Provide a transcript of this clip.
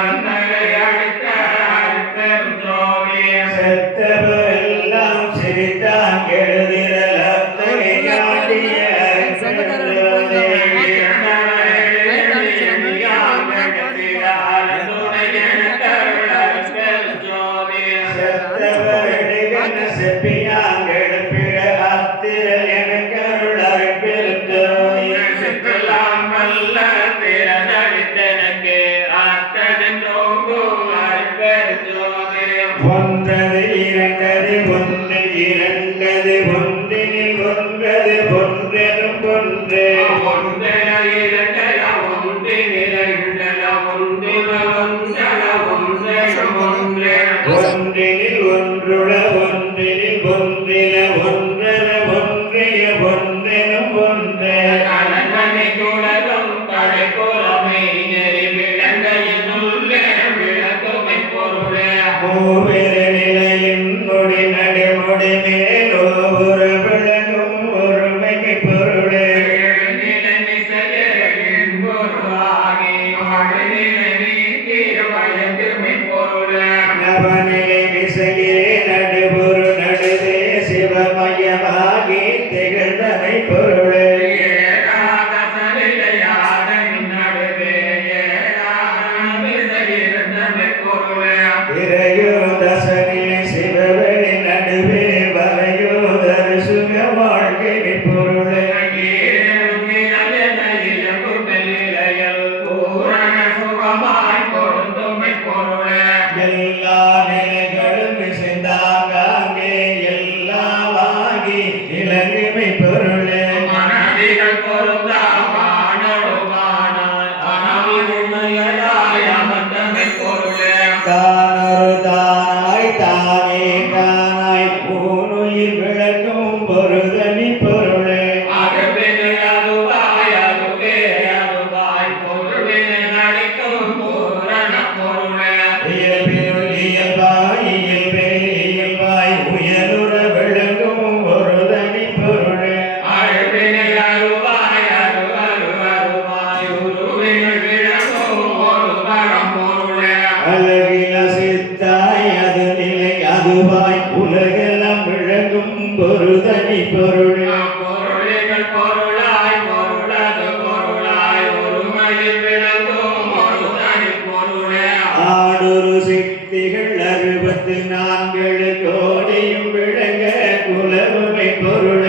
Amen. ஒன்றினில் ஒன்றுள ஒன்றினில் ஒன்றில ஒன்றர ஒன்றிய ஒன்றெனும் ஒன்றே. பொருளுமாய் உலகெல்லாம் விளங்கும் பொருதனி பொருள். பொருளிகள் பொருளாய் பொருளது பொருளாய் ஒருமையில் விளங்கும் பொருதனி பொருளே. ஆடொரு சக்திகள் அறுபத்து நான்கு கோடியும் விளங்க குலவுமை பொருள்.